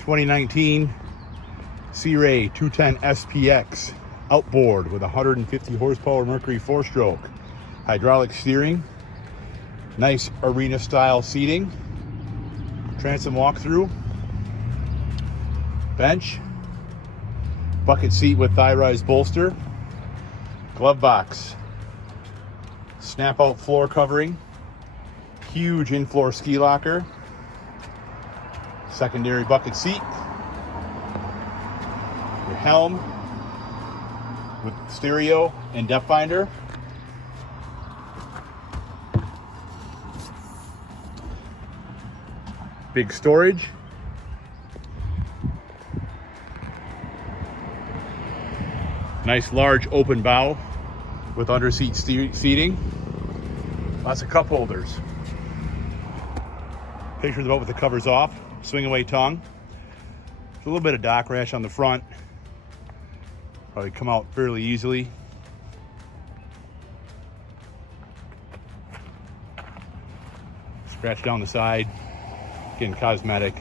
2019 Sea Ray 210 SPX outboard with 150 horsepower Mercury 4-stroke, hydraulic steering, nice arena style seating, transom walkthrough, bench, bucket seat with thigh-rise bolster, glove box, snap out floor covering, huge in-floor ski locker, secondary bucket seat, your helm with stereo and depth finder, big storage, nice large open bow with under seat seating, lots of cup holders. Picture of the boat with the covers off, swing away tongue. There's a little bit of dock rash on the front. Probably come out fairly easily. Scratch down the side, again cosmetic.